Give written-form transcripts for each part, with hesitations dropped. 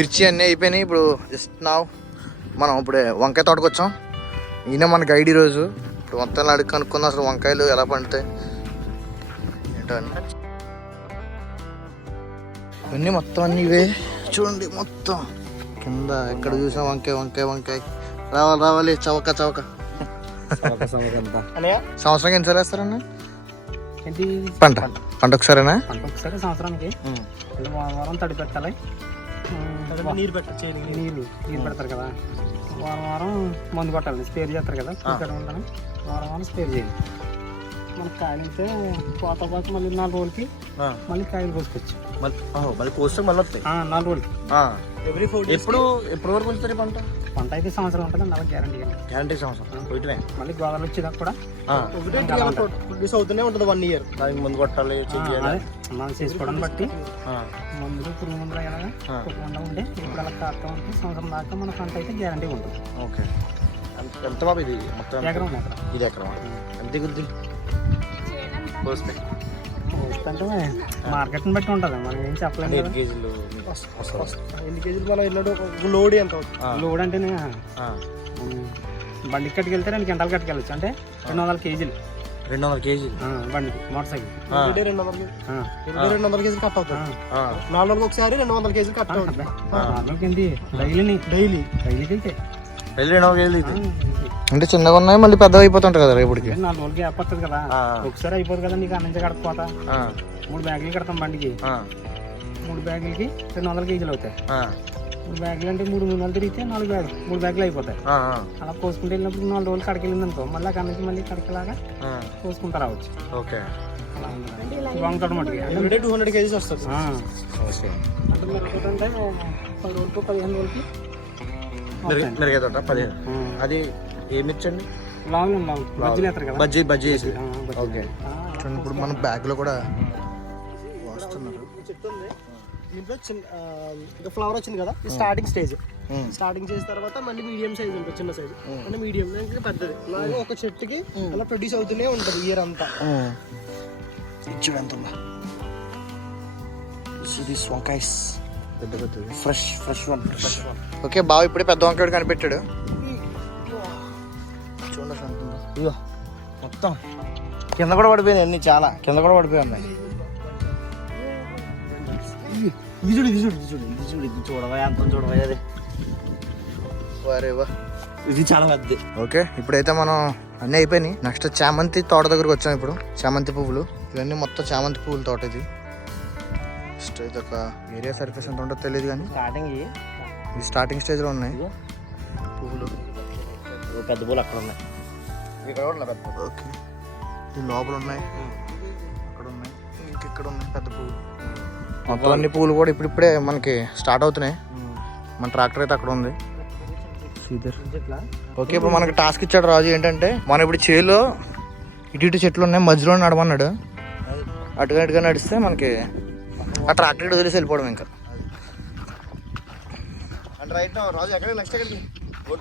మిర్చి అన్నీ అయిపోయినాయి. ఇప్పుడు జస్ట్ మనం ఇప్పుడే వంకాయ తోటకు వచ్చాం. ఈయన మన గైడ్ ఈరోజు. ఇప్పుడు మొత్తం అడిగి కనుక్కుందాం అసలు వంకాయలు ఎలా పండుతాయి ఏంటో అని. ఇవన్నీ మొత్తం అన్నీ ఇవే చూడండి. మొత్తం కింద ఎక్కడ చూసాం వంకాయ వంకాయ వంకాయ. రావాలి చవక సంవత్సరానికి ఎన్ని సార్లు వేస్తారన్న పంట ఒకసారేనా? ఒకసారి సంవత్సరానికి వారం తడి పెట్టాలి. నీరు పెడతారు కదా, వారం మందు కొట్టాలి. స్పేర్ చేస్తారు కదా, వారం స్పేర్ చేయాలి. మనకి కాయలు అయితే కోత పాత మళ్ళీ 4 రోజులకి మళ్ళీ కాయలు కోసుకోవచ్చు. మళ్ళీ కోస్తే మళ్ళీ వస్తాయి 4 రోజులకి. ఎప్పుడు వరకు వెళ్తారు పంట అయితే సంవత్సరం ఉంటుంది. అలా గ్యారంటీ సంవత్సరం. మళ్ళీ గోదావరి వచ్చేదాకా కూడా అవుతూనే ఉంటుంది 1 year. ముందు కొట్టాలి మనం చేసుకోవడానికి బట్టి మందులు పురుగు మందులు అయినా కొట్టకుండా ఉంటే ఇప్పుడు అలా కాస్తా ఉంటే సంవత్సరం దాకా మన పంట అయితే గ్యారంటీ ఉంటుంది. ఓకే. ఎంత బాబు ఇది మొత్తం? ఎకరం. ఇది ఎకరం. ఎంత దిగుద్ది అంటే మార్కెట్ని బట్టి ఉంటుంది. మనం ఏం చెప్పలేము. ఎన్ని కేజీలు మనం వెళ్ళాడు? లోడ్ ఎంత అవుతుంది? లోడ్ అంటే బండికి కట్టుకెళ్తే 2 గంటలు కట్టుకెళ్ళచ్చు. అంటే 200 కేజీలు. 200 కేజీలు బండికి మోటార్ సైకిల్ 200 కేజీలు కట్ అవుతుంది. 4 రోజులకు ఒకసారి 200 కేజీలు కట్ అవుతుంది. డైలీకి 200 కేజీలు అంటే చిన్నగా ఉన్నాయి, మళ్ళీ పెద్దగా అయిపోతుంటాయి కదా రేపటికి. 4 రోజులకి గ్యాప్ వస్తుంది కదా, ఒకసారి అయిపోతుంది కదా. నీకు అన్నించి కడకపోతా 3 బ్యాగులు కడతాం బండికి. 3 బ్యాగులకి 200 కేజీలు అవుతాయి. 3 బ్యాగులు అంటే 3 నెలలు తిరిగితే 4 బ్యాగులు 3 బ్యాగులు అయిపోతాయి. అలా పోసుకుంటూ వెళ్ళినప్పుడు 4 రోజులు కడకెళ్ళింది అనుకో, మళ్ళీ అక్కడి నుంచి మళ్ళీ కడకలాగా పోసుకుంటా రావచ్చు. ఓకే. వంగతాడు మటుకి 200 కేజీస్ వస్తుంది. అంటే మిరపతోట అంటే 10 రోజులకు 15 రోజులకి మిరపకాయ తోట 15. అది ఏమిచ్చండి? బజ్జీలు వేస్తారు కదా, బజ్జీ వేసి. ఓకే. ఇప్పుడు మన బ్యాగ్ లో కూడా వస్తున్నారు. దీంట్లో ఇంకా ఫ్లవర్ వచ్చింది కదా, స్టార్టింగ్ స్టేజ్ తర్వాత మళ్ళీ మీడియం సైజ్ ఉంటుంది. చిన్న సైజ్ అంటే మీడియం పెద్దది. అలాగే ఒక చెట్టుకి అలా ప్రొడ్యూస్ అవుతూనే ఉంటుంది ఇయర్ అంతా. ఎంత వంకాయస్ ఫ్రెష్ వన్. ఓకే బావ ఇప్పుడే పెద్ద వంకాయ కనిపెట్టాడు. చూడండి మొత్తం కింద కూడా పడిపోయినాయి అన్ని, చాలా కింద కూడా పడిపోయి ఉన్నాయి. ఇది చూడవా ఎంత చూడవా అది. ఇది చాలా పెద్ద. ఓకే ఇప్పుడైతే మనం అన్నీ అయిపోయినాయి. నెక్స్ట్ చామంతి తోట దగ్గరకు వచ్చాం. ఇప్పుడు చామంతి పువ్వులు ఇవన్నీ మొత్తం చామంతి పువ్వుల తోట. ఇది ఫస్ట్ ఇది ఒక ఏరియా సర్ఫేస్ ఎంత ఉంటుందో తెలియదు కానీ ఇది స్టార్టింగ్ స్టేజ్లో ఉన్నాయి పువ్వులు. పెద్ద పూలు అక్కడ ఉన్నాయి, ఇక్కడ కూడా పెద్ద. ఓకే ఈ లోపల ఉన్నాయి, అక్కడ ఉన్నాయి, ఇంకెక్కడ ఉన్నాయి పెద్ద పువ్వులు. మొత్తం అన్ని పువ్వులు కూడా ఇప్పుడిప్పుడే మనకి స్టార్ట్ అవుతున్నాయి. మన ట్రాక్టర్ అయితే అక్కడ ఉంది. ఓకే ఇప్పుడు మనకి టాస్క్ ఇచ్చాడు రాజు. ఏంటంటే మనం ఇప్పుడు చేలో ఇటు చెట్లు ఉన్నాయి, మధ్యలో నడమన్నాడు. అటుగా నడిస్తే మనకి ఆ ట్రాక్టర్ వదిలేసి వెళ్ళిపోవడం ఇంకా. అంటే రైట్ రాజు ఎక్కడ నెక్స్ట్ ఎక్కడికి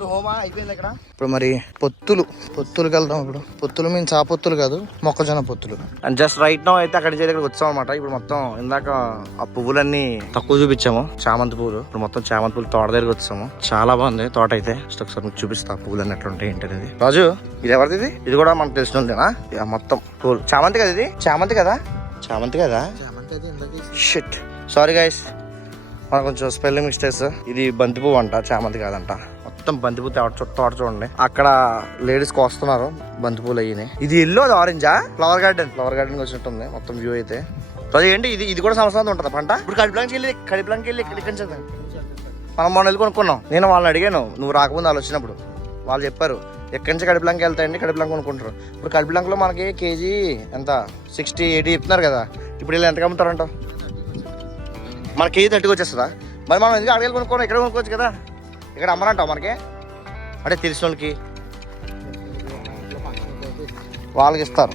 హోమా అయిపోయింది ఇక్కడ. ఇప్పుడు మరి పొత్తులకి వెళ్దాం. ఇప్పుడు పొత్తులు మీన్స్ ఆ పొత్తులు కాదు, మొక్కజొన్న పొత్తులు. అండ్ జస్ట్ రైట్ నో అయితే అక్కడి దగ్గర వచ్చాం అనమాట. ఇప్పుడు మొత్తం ఇందాక ఆ పువ్వులన్నీ తక్కువ చూపించాము, చామంతి పువ్వులు. ఇప్పుడు మొత్తం చామంతి పువ్వులు తోట దగ్గరికి వచ్చాము. చాలా బాగుంది తోట అయితే. జస్ట్ ఒకసారి మీకు చూపిస్తా పువ్వులు ఎట్లా ఉంటాయి ఏంటనేది. రాజు ఇది ఎవరిది? ఇది కూడా మనకు తెలిసినదేనా? మొత్తం పువ్వులు చామంతి కదా. ఇది చామంతి కదా. షిట్ సారీ గైస్, మన కొంచెం స్పెల్లింగ్ మిస్టేక్స్. ఇది బంతి పువ్వు అంట, చామంతి కాదంట. మొత్తం బంతి పువ్వు తోట చూడండి. అక్కడ లేడీస్ కోస్తున్నారు బంతి పువ్వులు అయ్యి. ఇది ఎల్లో, అది ఆరెంజా? ఫ్లవర్ గార్డెన్ వచ్చినట్టుంది మొత్తం వ్యూ అయితే. అది ఏంటి ఇది కూడా సంవత్సరాలు ఉంటుందా పంట? ఇప్పుడు కడిపిలాంకి వెళ్ళి ఇక్కడికి చేద్దాం. మనం మొన్న వెళ్ళి కొనుక్కున్నాం. నేను వాళ్ళని అడిగాను, నువ్వు రాకముందు వాళ్ళు వచ్చినప్పుడు. వాళ్ళు చెప్పారు ఎక్కడి నుంచి కడిపిలాంకి వెళ్తాయండి, కడిపిలాంకి కొనుక్కుంటారు. ఇప్పుడు కడిపిలాంకలో మనకి కేజీ ఎంత 60-80 చెప్తున్నారు కదా. ఇప్పుడు వీళ్ళు ఎంతకు అమ్ముతారంట? మన కేజీ 30 వచ్చేస్తుందా? మరి మనం ఎందుకు అడగలు కొనుక్కోవాలి, ఇక్కడ కొనుక్కోవచ్చు కదా. ఇక్కడ అమ్మరంటావు మనకి, అంటే తెలిసిన వాళ్ళకి ఇస్తారు.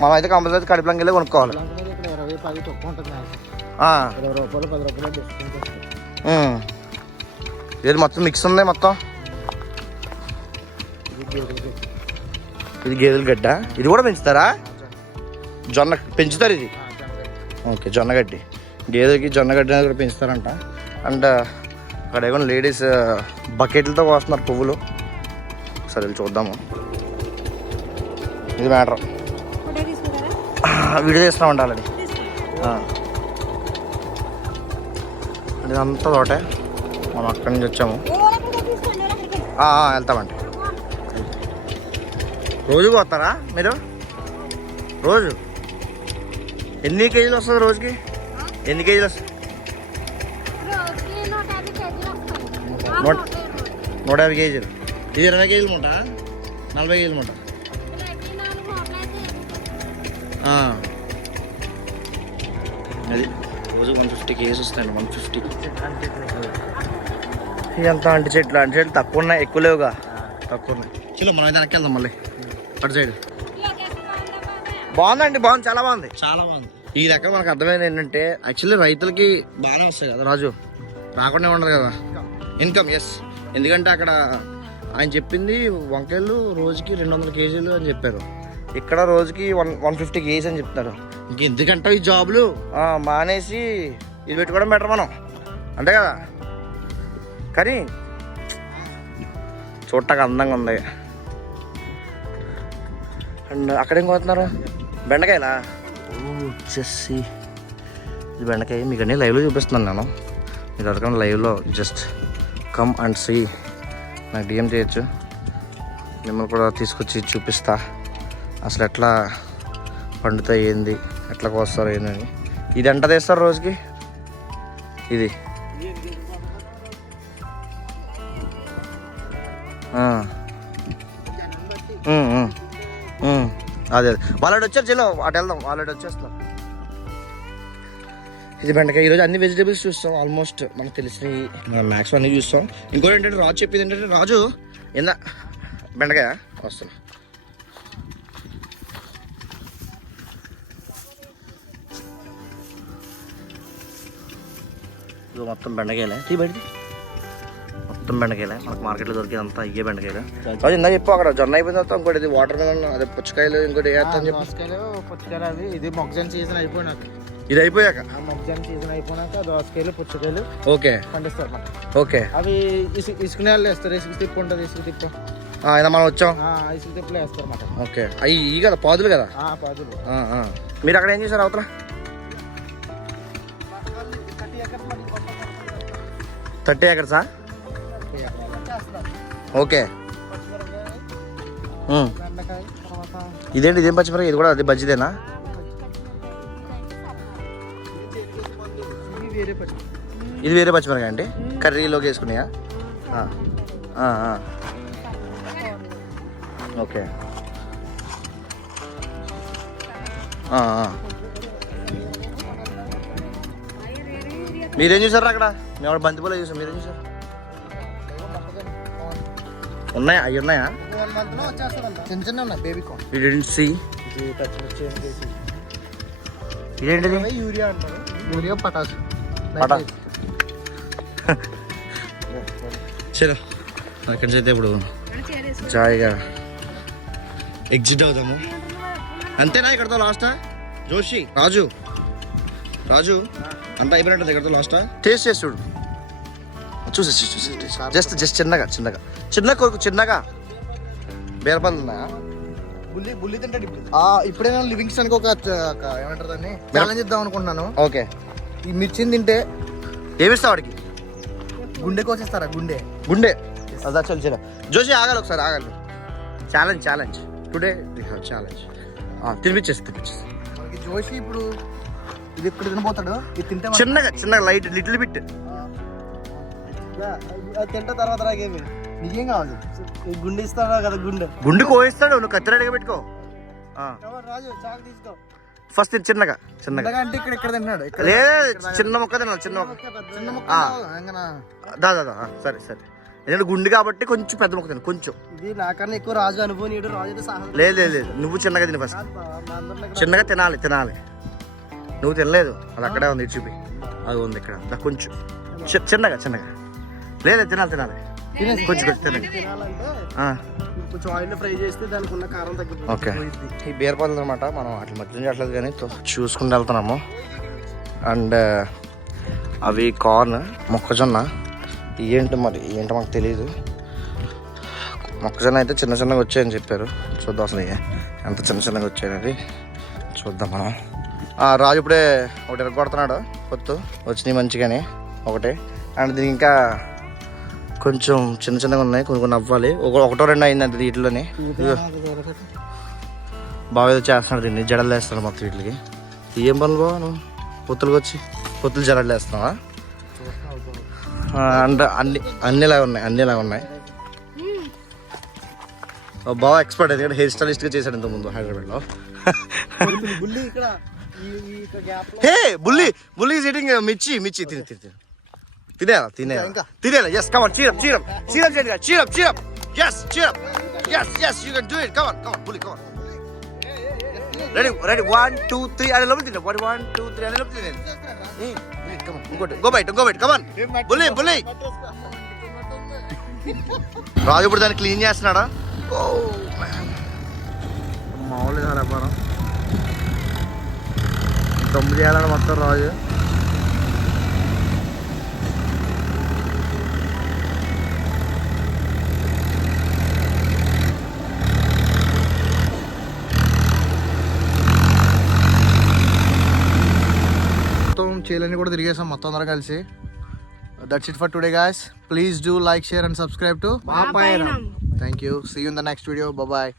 మనం అయితే కంపల్సరీ కడిపిలాంకి వెళ్ళి కొనుక్కోవాలి. ఇది మొత్తం మిక్స్ ఉంది మొత్తం. ఇది గేదెల గడ్డ. ఇది కూడా పెంచుతారా? జొన్న పెంచుతారు ఇది. ఓకే జొన్నగడ్డి, గేదెలకి జొన్నగడ్డి అనేది కూడా పెంచుతారంట. అండ్ అక్కడ ఏమో లేడీస్ బకెట్లతో కోస్తున్నారు పువ్వులు. సరే వెళ్ళి చూద్దాము. ఇది మ్యాటర్. వీడియో చేస్తున్నామండి ఆల్రెడీ. ఇదంతా తోటే, మనం అక్కడి నుంచి వచ్చాము. వెళ్తామండి. రోజు పోతారా మీరు? రోజు ఎన్ని కేజీలు వస్తుంది రోజుకి? ఎన్ని కేజీలు వస్తుంది? 150 కేజీలు. ఇది 20 కేజీలు మూట, 40 కేజీలు మూట. అది రోజు 150 కేజీస్ వస్తాయండి. 150. ఇదంతా అంటి చెట్లు తక్కువ ఉన్నాయి, ఎక్కువ లేవుగా, తక్కువ ఉన్నాయి. చలో మనం అయితే వెనక్కి వెళ్దాం మళ్ళీ అటు సైడ్. బాగుందండి, బాగుంది, చాలా బాగుంది, చాలా బాగుంది. ఈ లెక్క మనకు అర్థమైంది ఏంటంటే యాక్చువల్లీ రైతులకి బాగానే వస్తాయి కదా రాజు, రాకుండా ఉండదు కదా ఇన్కమ్. ఎస్, ఎందుకంటే అక్కడ ఆయన చెప్పింది వంకాయలు రోజుకి 200 కేజీలు అని చెప్పారు. ఇక్కడ రోజుకి 150 కేజీస్ అని చెప్తారు. ఇంకెందుకంటే ఈ జాబులు మానేసి ఇది పెట్టుకోవడం బెటర్ మనం, అంతే కదా. కానీ చూడటానికి అందంగా ఉంది. అండ్ అక్కడేం కోతున్నారు? బెండకాయలా? వచ్చేసి ఇది బెండకాయ. మీకు అన్నీ లైవ్లో చూపిస్తున్నాను నేను. మీరు అడగండి లైవ్లో. Just come and see. నాకు డిఎం చేయొచ్చు, మిమ్మల్ని కూడా తీసుకొచ్చి చూపిస్తా అసలు ఎట్లా పండుతాయి, ఏంది, ఎట్లా కోస్తారు ఏందని. ఇది ఎంత తెస్తారు రోజుకి? ఇది అదే వాళ్ళు వచ్చారు. చలో అటు వెళ్దాం, వాళ్ళు వచ్చేస్తాం. ఇది బెండకాయ. ఈరోజు అన్ని వెజిటేబుల్స్ చూస్తాం ఆల్మోస్ట్, మనకు తెలిసినవి మ్యాక్సిమం అన్నీ చూస్తాం. ఇంకోటి ఏంటంటే రాజు చెప్పింది ఏంటంటే, రాజు ఏందా బెండకాయ వస్తున్నా. ఇది మొత్తం బెండకాయలే, తీ బయటిది. మొత్తం బెండకాయలే, మనకు మార్కెట్లో దొరికేదంతా ఇయ్యే బెండకాయలు. రాజు ఇందా చెప్పు, అక్కడ జొన్న అయిపోయిన తర్వాత ఇంకోటి ఇది వాటర్ మిలన్, అదే పుచ్చకాయలు, ఇంకోటి వేస్తాను చెప్పి. పుచ్చకాయలు అవి, ఇది మొగ్జాన్ సీజన్ అయిపోయినాక, ఇది అయిపోయాక మొగ్జాన్ సీజన్ అయిపోయినాక దోసకాయలు, పుచ్చకాయలు ఓకే పండిస్తారు అన్నమాట. ఓకే, అవి ఇసుకునే వాళ్ళు వేస్తారు. ఇసుక తిప్పు ఉంటుంది, ఇసుక తిప్పు. ఇలా మనం వచ్చాం, ఇసుక తిప్పులు వేస్తారు అన్నమాట. ఓకే, అవి ఇవి కదా పాదులు కదా. పాదులు. మీరు అక్కడ ఏం చేశారు అవతల? 30 acres. ఓకే. ఇదేంటి, ఇదేం పచ్చిమిరపకాయ? ఇది కూడా అదే బజ్జిదేనా? ఇది వేరే పచ్చిమిరపకాయ అండి, కర్రీలోకి వేసుకున్నాయా? ఓకే. మీరేం చూసారు అక్కడ? మేము బంతిపూలు చూసాం, మీరేం చూసారు? ఉన్నాయా? అవి ఉన్నాయా? చిన్న చిన్న ఉన్నాయి, baby corn. You didn't see. ఇదేంటిది? యూరియా అంటారు. యూరియా పటాసు. చలో అక్కడి నుంచి అయితే ఇప్పుడు జాయిగా ఎగ్జిట్ అవుతాము. అంతేనా ఇక్కడతో లాస్టా? జోషి, రాజు అంతా అయిపోయినట్టు ఇక్కడతో లాస్టా? టేస్ట్ చేసి చూడు, చూసేసి జస్ట్ చిన్నగా కొరకు, చిన్నగా. బీరపల్లి ఉన్నాయా? బుల్లి తింటాడు ఇప్పుడు. ఇప్పుడైనా లివింగ్స్టన్కి ఒక ఏమంటారు దాన్ని ఛాలెంజ్ ఇద్దాం అనుకుంటున్నాను. ఓకే. ఈ మిర్చిని తింటే ఏమిస్తా వాడికి? గుండె కోసేస్తారా? గుండె అదా. చలో జోషి ఆగాలి, ఒకసారి ఆగాలి. Challenge today challenge. తినిపించేసి మనకి జోషి ఇప్పుడు ఇది ఇక్కడ తినబోతాడు. ఇది తింటే చిన్నగా లైట్ లిటిల్ బిట్ తింటే తర్వాత రాగేమి నిజం కావాలి. గుండె ఇస్తాడు కదా, గుండె కోయిస్తాడు. నువ్వు కత్తిరెడగా పెట్టుకో. రాజు చాకు తీసుకో ఫస్ట్. చిన్నగా అంటే ఇక్కడ తిన్నాడు. లేదు, చిన్న మొక్క తినాలి, చిన్న మొక్క. దాదా సరే. ఎందుకంటే గుండు కాబట్టి కొంచెం పెద్ద మొక్క తిన, కొంచెం. ఇది నాకన్నా ఎక్కువ రాజు అనుభవం. లేదు, నువ్వు చిన్నగా తిని ఫస్ట్. చిన్నగా తినాలి. నువ్వు తినలేదు, అది అక్కడే ఉంది, చూపి. అది ఉంది ఇక్కడ, కొంచెం చిన్నగా. లేదు, తినాలి కొంచెం తినండి. కొంచెం ఆయిల్ ఫ్రై చేస్తే దానికి ఉన్న కారం తగ్గిపోతుంది. ఓకే. ఈ బీరపల్లి అనమాట, మనం అట్లా మధ్య చేయట్లేదు కానీ చూసుకుంటూ వెళ్తున్నాము. అండ్ అవి కార్న్, మొక్కజొన్న, ఏంటి మరి ఏంటో మాకు తెలియదు. మొక్కజొన్న అయితే చిన్న చిన్నగా వచ్చాయని చెప్పారు. చూద్దాం అసలు ఎంత చిన్న చిన్నగా వచ్చాయనేది చూద్దాం మనం. రాజు ఇప్పుడే ఒకటి ఎరగొడుతున్నాడు. పొత్తు వచ్చినాయి మంచిగానే ఒకటే. అండ్ దీనికి ఇంకా కొంచెం చిన్న చిన్నగా ఉన్నాయి, కొన్ని కొన్ని అవ్వాలి. ఒకటో రెండు అయిందంటే వీటిలోనే. బాగా ఏదో చేస్తున్నాడు, దీన్ని జడలు వేస్తున్నాడు మొత్తం వీటికి. ఏం పనులు బావ నువ్వు పొత్తులకు వచ్చి పొత్తులు జడలు వేస్తున్నావా? అంటే అన్నిలాగా ఉన్నాయి. బాగా ఎక్స్పర్ట్ ఎందుకంటే హెయిర్ స్టైలిస్ట్గా చేశాడు ఇంతకుముందు హైదరాబాద్లో. హే బుల్లి ఈజ్ ఈటింగ్ మిర్చి తినేలా. Yes come on, cheer up yes you can do it, come on bully, come on. ready 1 2 3 and look at 1 2 3 and look at it. come on go bite come on bully. రాజు ఇప్పుడు దాన్ని clean చేస్తున్నాడా? మామూలుగా వ్యాపారం దమ్ము చేయాలని మొత్తం రాజు. మొత్తం చేలన్నీ కూడా తిరిగేసాం మొత్తం అందరం కలిసి. That's it for today guys. Please do like, share and subscribe to Papayanam. Thank you. See you in the next video. Bye bye.